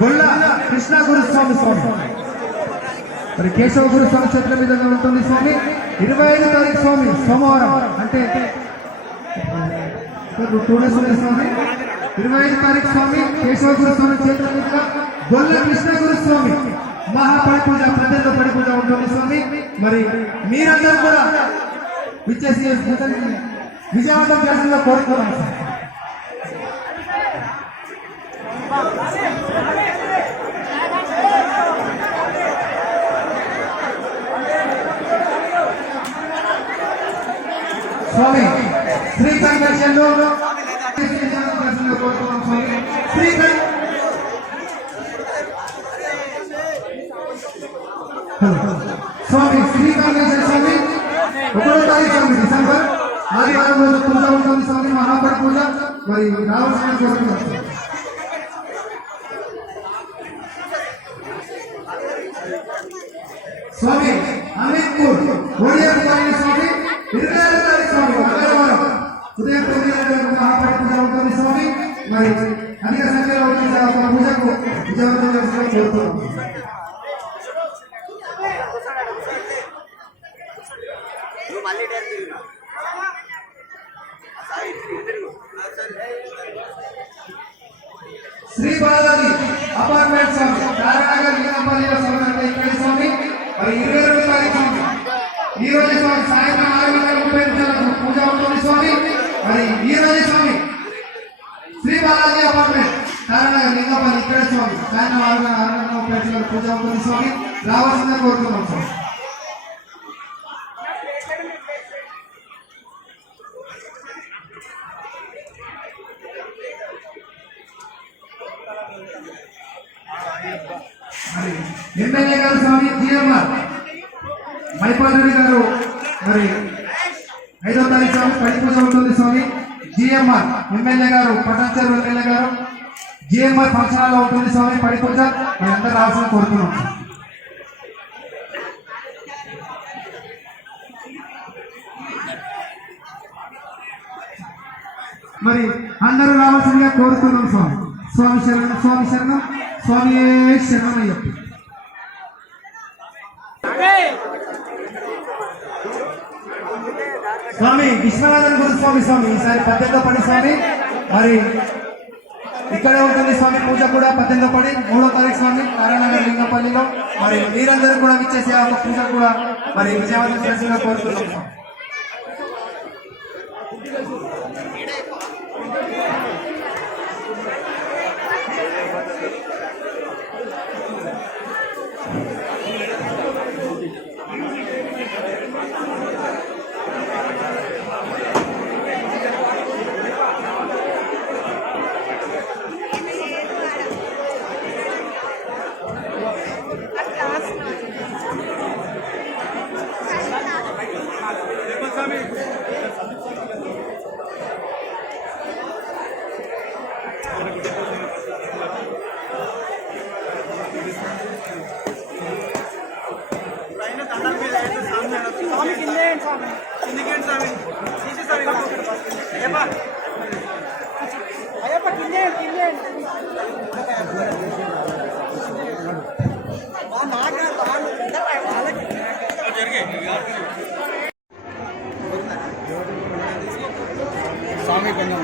గొల్ల కృష్ణ గురుస్వామి స్వామి మరి కేశవ గురుస్వామి చేతుల మీదుగా ఉంటుంది స్వామి. 25 తారీఖు స్వామి సోమవారం అంటే 2 డేస్ ఉంది స్వామి. 25 తారీఖు స్వామి కేశవ గురుస్వామి చేతుల మీదుగా గొల్ల కృష్ణ గురుస్వామి మహాపడి పూజ ప్రత్యేక పడి పూజ ఉంటుంది స్వామి. మరి మీరందరూ కూడా విచ్చేసి విజయవంతం చేసిన కోరుతున్నాం సార్. స్వామి శ్రీకంఠలో కోరుతున్నాం స్వామి. స్వామి శ్రీకంఠేశ్వర స్వామి 1వ తారీఖు స్వామి డిసెంబర్ ఆదివారం రోజు పూజ ఉంటుంది స్వామి. మహాపడి పూజ మరి రావాల్సిన కోరుతున్నాం స్వామి. అమీర్పూర్ ఓడియా స్వామి 26 తారీఖు స్వామి మంగళవారం ఉదయం 9 గంటలకు మహాపడి పూజ ఉంటుంది స్వామి. మరి అధిక సంఖ్యలో వచ్చే పూజకు విజయవంతం చేసిన కోరుతున్నాం. శ్రీ బాలాజీ అపార్ట్మెంట్ స్వామి నారాయణనగర్ లింగంపల్లిలో స్వామి అంటే ఇక్కడ స్వామి. మరి 22 తారీఖు స్వామి ఈ రోజు స్వామి సాయంత్రం 6:30 నిమిషాలకు పూజ ఉంటుంది స్వామి. మరి ఈ రోజు స్వామి శ్రీ బాలాజీ అపార్ట్మెంట్ నారాయణనగర్ లింగంపల్లి ఇక్కడ స్వామి సాయంత్రం 6:30 నిమిషాలకు పూజ ఉంటుంది స్వామి. రావాల్సిందే కోరుతున్నాం స్వామి. ఎమ్మెల్యే గారు స్వామి జిఎంఆర్ మైపాల్రెడ్డి గారు మరి 5వ తారీఖు స్వామి పడి పూజ ఉంటుంది స్వామి. జిఎంఆర్ ఎమ్మెల్యే గారు పటాన్చెరు ఎమ్మెల్యే గారు జిఎంఆర్ ఫంక్షన్ హాల్లో ఉంటుంది స్వామి పడి పూజ. మరి అందరూ రావాల్సిన కోరుతున్నాం. మరి అందరూ రావాల్సిందిగా కోరుతున్నాం స్వామి. స్వామి శరణం స్వామి శరణం స్వామి శరణమయ్యప్ప. స్వామి విశ్వనాథన్ గురుస్వామి స్వామి ఈసారి 18వ పడి స్వామి. మరి ఇక్కడే ఉంటుంది స్వామి పూజ కూడా 18వ పడి 3వ తారీఖు స్వామి నారాయణనగర్ లింగంపల్లిలో. మరి మీరందరూ కూడా విచ్చేసే ఒక పూజ కూడా మరి విజయవంతం చేసిన కోరుతున్నాం. స్వామి కొంచెం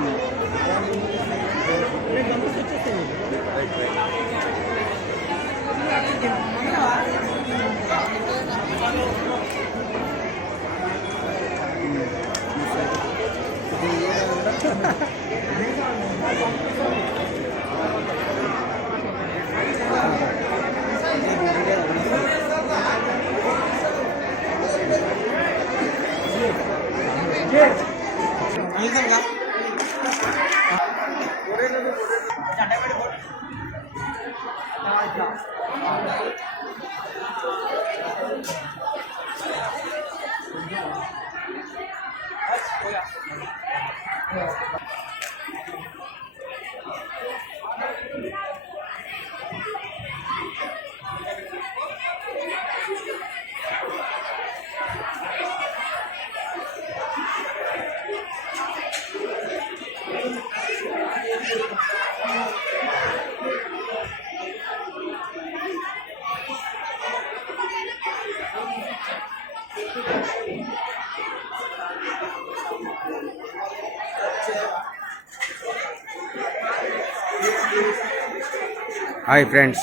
హాయ్ ఫ్రెండ్స్,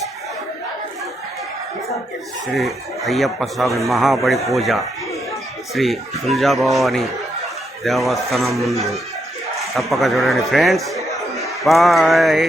శ్రీ అయ్యప్ప స్వామి మహాబడి పూజ శ్రీ తుల్జాభవాని దేవస్థానం ముందు తప్పక చూడండి ఫ్రెండ్స్. బాయ్.